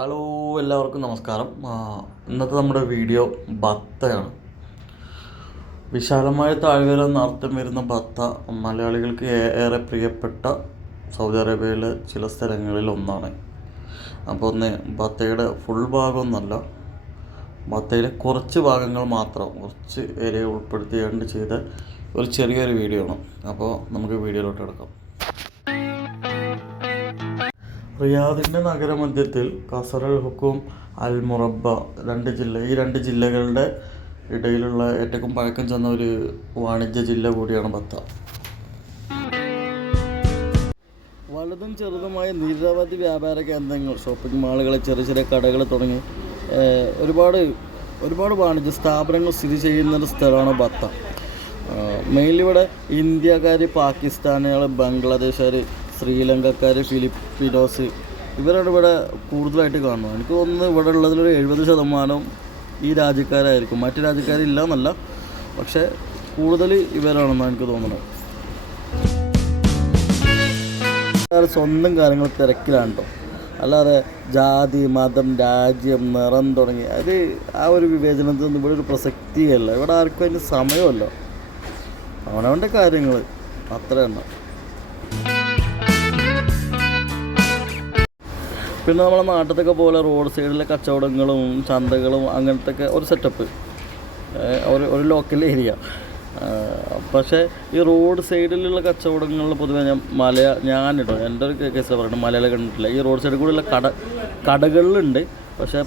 Hello, എല്ലാവർക്കും നമസ്കാരം. ഇന്നത്തെ നമ്മുടെ വീഡിയോ ബത്തയാണ്. വിശാലമായ താഴ്വര എന്നർത്ഥം വരുന്ന ബത്ത മലയാളികൾക്ക് ഏറെ പ്രിയപ്പെട്ട സൗദി അറേബ്യയിലെ ചില സ്ഥലങ്ങളിൽ ഒന്നാണ്. അപ്പോൾ ഒന്ന് ബത്തയുടെ ഫുൾ ഭാഗമൊന്നുമല്ല, ബത്തയിലെ കുറച്ച് ഭാഗങ്ങൾ മാത്രം, കുറച്ച് ഏരിയ ഉൾപ്പെടുത്തിക്കൊണ്ട് ചെയ്ത ഒരു ചെറിയൊരു വീഡിയോ ആണ്. അപ്പോൾ നമുക്ക് വീഡിയോയിലോട്ട് എടുക്കാം. റിയാദിൻ്റെ നഗരമധ്യത്തിൽ ഖസർ അൽ ഹുക്കും അൽ മുറബ്ബ ഈ രണ്ട് ജില്ലകളുടെ ഇടയിലുള്ള ഏറ്റവും പഴക്കം ചെന്ന ഒരു വാണിജ്യ ജില്ല കൂടിയാണ് ബത്ത. വലുതും ചെറുതുമായ നിരവധി വ്യാപാര കേന്ദ്രങ്ങൾ, ഷോപ്പിംഗ് മാളുകൾ, ചെറിയ ചെറിയ കടകൾ തുടങ്ങി ഒരുപാട് വാണിജ്യ സ്ഥാപനങ്ങൾ സ്ഥിതി ചെയ്യുന്നൊരു സ്ഥലമാണ് ബത്ത. മെയിൻലി ഇവിടെ ഇന്ത്യക്കാർ, പാകിസ്ഥാനികൾ, ബംഗ്ലാദേശുകാർ, ശ്രീലങ്കക്കാർ, ഫിലിപ്പീനോസ് ഇവരാണ് ഇവിടെ കൂടുതലായിട്ട് കാണുന്നത്. എനിക്ക് തോന്നുന്നത് ഇവിടെ ഉള്ളതിലൊരു 70% ഈ രാജ്യക്കാരായിരിക്കും. മറ്റു രാജ്യക്കാരില്ല എന്നല്ല, പക്ഷേ കൂടുതൽ ഇവരാണെന്നാണ് എനിക്ക് തോന്നുന്നത്. സ്വന്തം കാര്യങ്ങൾ തിരക്കിലാണ് കേട്ടോ, അല്ലാതെ ജാതി, മതം, രാജ്യം, നിറം തുടങ്ങി ആ ഒരു വിവേചനത്തിനൊന്നും ഇവിടെ ഒരു പ്രസക്തിയല്ല. ഇവിടെ ആർക്കും അതിന് സമയമല്ല, അവനവൻ്റെ കാര്യങ്ങൾ അത്ര തന്നെ. പിന്നെ നമ്മളെ നാട്ടിലൊക്കെ പോലെ റോഡ് സൈഡിലെ കച്ചവടങ്ങളും ചന്തകളും അങ്ങനത്തെ ഒക്കെ ഒരു സെറ്റപ്പ്, ഒരു ലോക്കൽ ഏരിയ. പക്ഷേ ഈ റോഡ് സൈഡിലുള്ള കച്ചവടങ്ങളിൽ പൊതുവെ ഞാനിട്ടോ എൻ്റെ ഒരു കേസിൽ പറയുന്നത് മലയാളം കണ്ടിട്ടില്ല. ഈ റോഡ് സൈഡിൽ കൂടെയുള്ള കടകളിലുണ്ട്, പക്ഷേ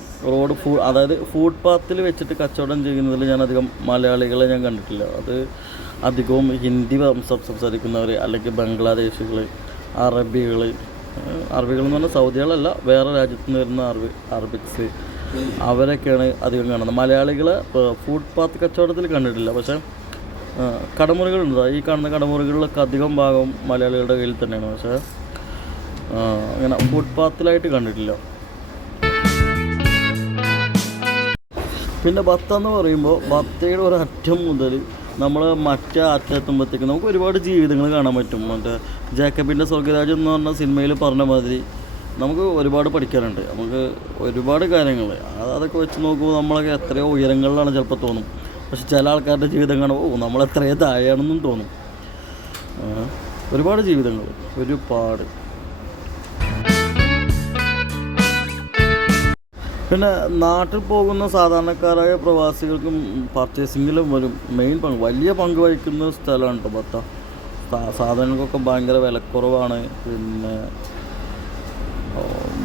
അതായത് ഫുട് പാത്തിൽ വെച്ചിട്ട് കച്ചവടം ചെയ്യുന്നതിൽ ഞാൻ അധികം മലയാളികളെ ഞാൻ കണ്ടിട്ടില്ല. അത് അധികവും ഹിന്ദി സംസാരിക്കുന്നവർ, അല്ലെങ്കിൽ ബംഗ്ലാദേശികൾ, അറബികൾ എന്ന് പറഞ്ഞാൽ സൗദികളല്ല, വേറെ രാജ്യത്ത് നിന്ന് വരുന്ന അറബിക്സ്, അവരൊക്കെയാണ് അധികം കാണുന്നത്. മലയാളികളെ ഫുട് പാത്ത് കച്ചവടത്തിൽ കണ്ടിട്ടില്ല. പക്ഷേ കടമുറികളുണ്ട്, ഈ കാണുന്ന കടമുറികളിലൊക്കെ അധികം ഭാഗം മലയാളികളുടെ കയ്യിൽ തന്നെയാണ്. പക്ഷേ അങ്ങനെ ഫുട് പാത്തിലായിട്ട് കണ്ടിട്ടില്ല. പിന്നെ ബത്ത എന്ന് പറയുമ്പോൾ ബത്തയുടെ ഒരു അറ്റം മുതൽ നമ്മൾ മറ്റേ അറ്റെത്തുമ്പോഴത്തേക്ക് നമുക്ക് ഒരുപാട് ജീവിതങ്ങൾ കാണാൻ പറ്റും. മറ്റേ ജേക്കബിൻ്റെ സ്വർഗരാജ്യം എന്ന് പറഞ്ഞ സിനിമയിൽ പറഞ്ഞ മാതിരി നമുക്ക് ഒരുപാട് പഠിക്കാനുണ്ട്. നമുക്ക് ഒരുപാട് കാര്യങ്ങൾ അതൊക്കെ വെച്ച് നോക്കുമ്പോൾ നമ്മളൊക്കെ എത്രയോ ഉയരങ്ങളിലാണ് ചിലപ്പോൾ തോന്നും. പക്ഷെ ചില ആൾക്കാരുടെ ജീവിതം കാണുമ്പോൾ നമ്മൾ എത്രയോ താഴെയാണെന്നും തോന്നും. ഒരുപാട് ജീവിതങ്ങൾ, ഒരുപാട്. പിന്നെ നാട്ടിൽ പോകുന്ന സാധാരണക്കാരായ പ്രവാസികൾക്കും പർച്ചേസിങ്ങിലും വലിയ പങ്ക് വഹിക്കുന്ന സ്ഥലമാണ് കേട്ടോ ബത്ത. സാധനങ്ങൾക്കൊക്കെ ഭയങ്കര വിലക്കുറവാണ്. പിന്നെ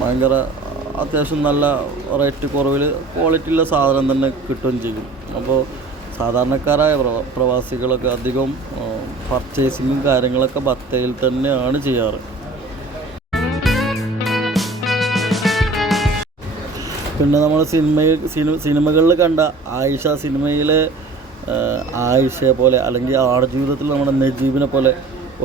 ഭയങ്കര അത്യാവശ്യം നല്ല റേറ്റ് കുറവിൽ ക്വാളിറ്റിയുള്ള സാധനം തന്നെ കിട്ടുകയും ചെയ്യും. അപ്പോൾ സാധാരണക്കാരായ പ്രവാസികളൊക്കെ അധികം പർച്ചേസിങ്ങും കാര്യങ്ങളൊക്കെ ബത്തയിൽ തന്നെയാണ് ചെയ്യാറ്. പിന്നെ നമ്മൾ സിനിമകളിൽ കണ്ട സിനിമയിലെ ആയിഷയെ പോലെ, അല്ലെങ്കിൽ ആടുജീവിതത്തിൽ നമ്മുടെ നജീബിനെ പോലെ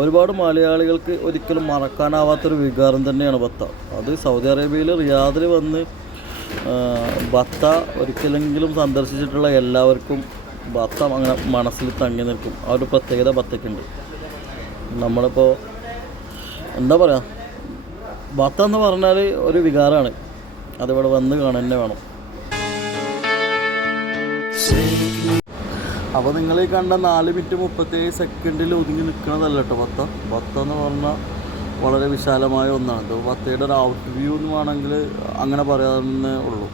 ഒരുപാട് മലയാളികൾക്ക് ഒരിക്കലും മറക്കാനാവാത്തൊരു വികാരം തന്നെയാണ് ബത്ത. അത് സൗദി അറേബ്യയിൽ റിയാദിൽ വന്ന് ബത്ത ഒരിക്കലെങ്കിലും സന്ദർശിച്ചിട്ടുള്ള എല്ലാവർക്കും ബത്ത അങ്ങനെ മനസ്സിൽ തങ്ങി നിൽക്കും. ആ ഒരു പ്രത്യേകത ബത്തയ്ക്കുണ്ട്. നമ്മളിപ്പോൾ എന്താ പറയുക, ബത്ത എന്ന് പറഞ്ഞാൽ ഒരു വികാരമാണ്. അതിവിടെ വന്ന് കാണാൻ തന്നെ വേണം. അപ്പോൾ നിങ്ങൾ ഈ കണ്ട 4 മിനിറ്റ് 37 സെക്കൻഡിൽ ഒതുങ്ങി നിൽക്കുന്നതല്ല കേട്ടോ ബത്ത എന്ന് പറഞ്ഞാൽ വളരെ വിശാലമായ ഒന്നാണ്. ഇത് ബത്തയുടെ ഒരു ഔട്ട് വ്യൂ എന്ന് വേണമെങ്കിൽ അങ്ങനെ പറയാവുന്നേ ഉള്ളൂ.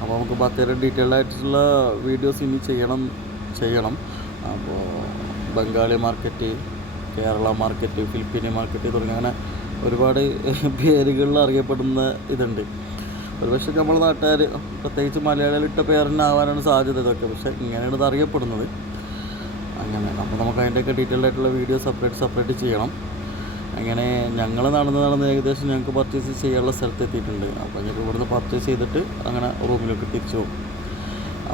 അപ്പോൾ നമുക്ക് ബത്തയുടെ ഡീറ്റെയിൽഡ് ആയിട്ടുള്ള വീഡിയോസ് ഇനി ചെയ്യണം. അപ്പോൾ Bengali market, Kerala market, Filipino market തുടങ്ങി അങ്ങനെ ഒരുപാട് പേരുകളിൽ അറിയപ്പെടുന്ന ഇതുണ്ട്. ഒരുപക്ഷെ നമ്മുടെ നാട്ടുകാർ, പ്രത്യേകിച്ച് മലയാളികളിട്ട പേരിനാവാനാണ് സാധ്യത ഇതൊക്കെ. പക്ഷേ ഇങ്ങനെയാണ് ഇത് അറിയപ്പെടുന്നത്. അങ്ങനെയാണ്. അപ്പോൾ നമുക്ക് അതിൻ്റെയൊക്കെ ഡീറ്റെയിൽഡ് ആയിട്ടുള്ള വീഡിയോ സെപ്പറേറ്റ് ചെയ്യണം. അങ്ങനെ ഞങ്ങൾ നടന്ന് ഏകദേശം ഞങ്ങൾക്ക് പർച്ചേസ് ചെയ്യാനുള്ള സ്ഥലത്ത് എത്തിയിട്ടുണ്ട്. അപ്പോൾ ഞങ്ങൾക്ക് ഇവിടുന്ന് പർച്ചേസ് ചെയ്തിട്ട് അങ്ങനെ റൂമിലേക്ക് തിരിച്ചു പോകും.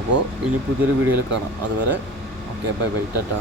അപ്പോൾ ഇനി പുതിയൊരു വീഡിയോയിൽ കാണാം. അതുവരെ ഓക്കെ, ബൈ, ടാറ്റാ.